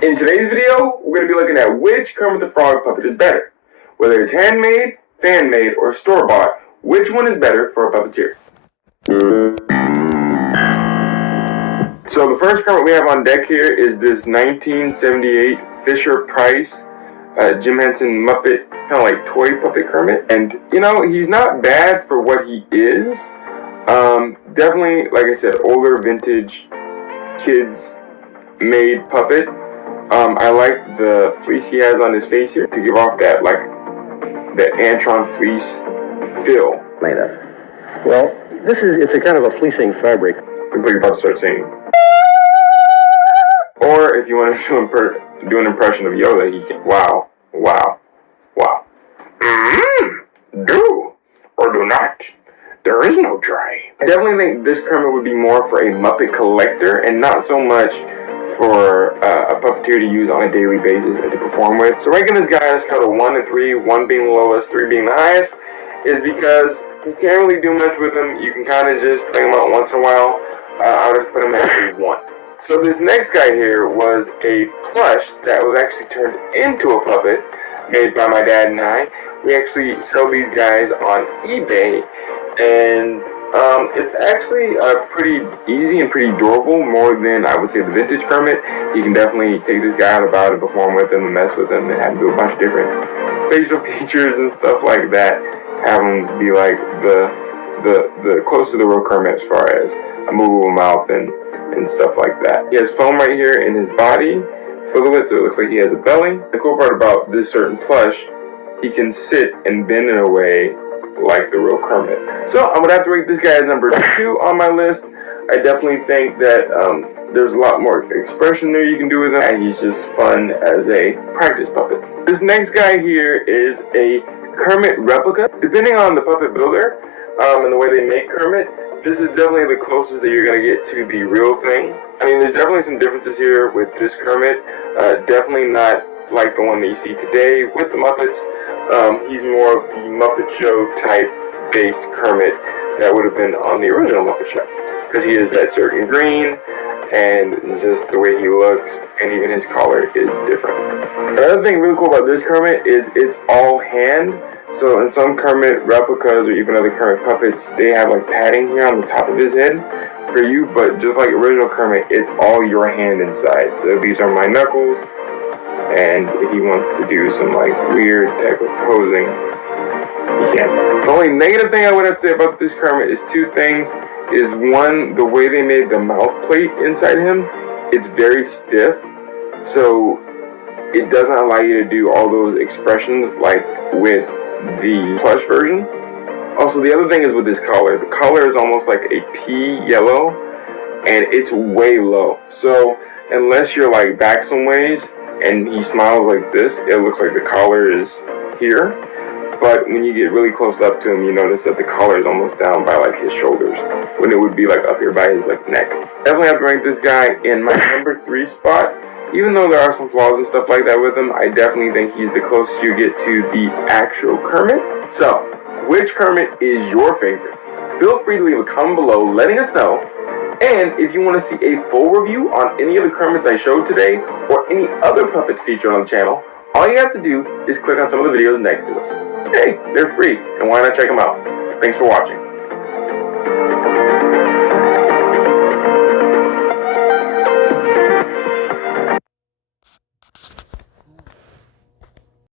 In today's video, we're going to be looking at which Kermit the Frog puppet is better. Whether it's handmade, fan-made, or store-bought, which one is better for a puppeteer? So the first Kermit we have on deck here is this 1978 Fisher-Price Jim Henson Muppet, kind of like toy puppet Kermit. And, you know, he's not bad for what he is. Definitely, like I said, older vintage kids-made puppet. I like the fleece he has on his face here to give off that, like, the Antron fleece feel. Made of. Well, it's a kind of a fleecing fabric. Looks like you're about to start singing. Or if you want to do an impression of Yoda, he can. Wow. Do or do not. There is no try. I definitely think this Kermit would be more for a Muppet collector and not so much for a puppeteer to use on a daily basis and to perform with. So ranking this guy on a scale of 1 to 3, 1 being the lowest, 3 being the highest, is because you can't really do much with him. You can kind of just bring him out once in a while. I would just put him at a 1. So this next guy here was a plush that was actually turned into a puppet made by my dad and I. We actually sell these guys on eBay, and it's actually pretty easy and pretty durable, more than I would say the vintage Kermit. You can definitely take this guy out about and perform with him and mess with him and have him do a bunch of different facial features and stuff like that. Have him be like the close to the real Kermit as far as a movable mouth and stuff like that. He has foam right here in his body, full of it, so it looks like he has a belly. The cool part about this certain plush, he can sit and bend in a way like the real Kermit. So I'm gonna have to rate this guy as number 2 on my list. I definitely think that there's a lot more expression there you can do with him, and he's just fun as a practice puppet. This next guy here is a Kermit replica. Depending on the puppet builder and the way they make Kermit, this is definitely the closest that you're gonna get to the real thing. I mean, there's definitely some differences here with this Kermit. Definitely not like the one that you see today with the Muppets. He's more of the Muppet Show type based Kermit that would have been on the original Muppet Show, because he is that certain green, and just the way he looks, and even his collar is different. Another thing really cool about this Kermit is it's all hand. So in some Kermit replicas or even other Kermit puppets, they have like padding here on the top of his head for you, but just like original Kermit, it's all your hand inside. So these are my knuckles, and if he wants to do some like weird type of posing, he can. The only negative thing I would have to say about this Kermit is 2 things. Is 1, the way they made the mouth plate inside him, it's very stiff, so it doesn't allow you to do all those expressions like with the plush version. Also, the other thing is with this collar. The collar is almost like a pea yellow, and it's way low. So unless you're like back some ways and he smiles like this, it looks like the collar is here. But when you get really close up to him, you notice that the collar is almost down by like his shoulders, when it would be like up here by his like neck. Definitely have to rank this guy in my number 3 spot. Even though there are some flaws and stuff like that with him, I definitely think he's the closest you get to the actual Kermit. So, which Kermit is your favorite? Feel free to leave a comment below letting us know. And if you want to see a full review on any of the Kermits I showed today, or any other puppets featured on the channel, all you have to do is click on some of the videos next to us. Hey, they're free, and why not check them out? Thanks for watching.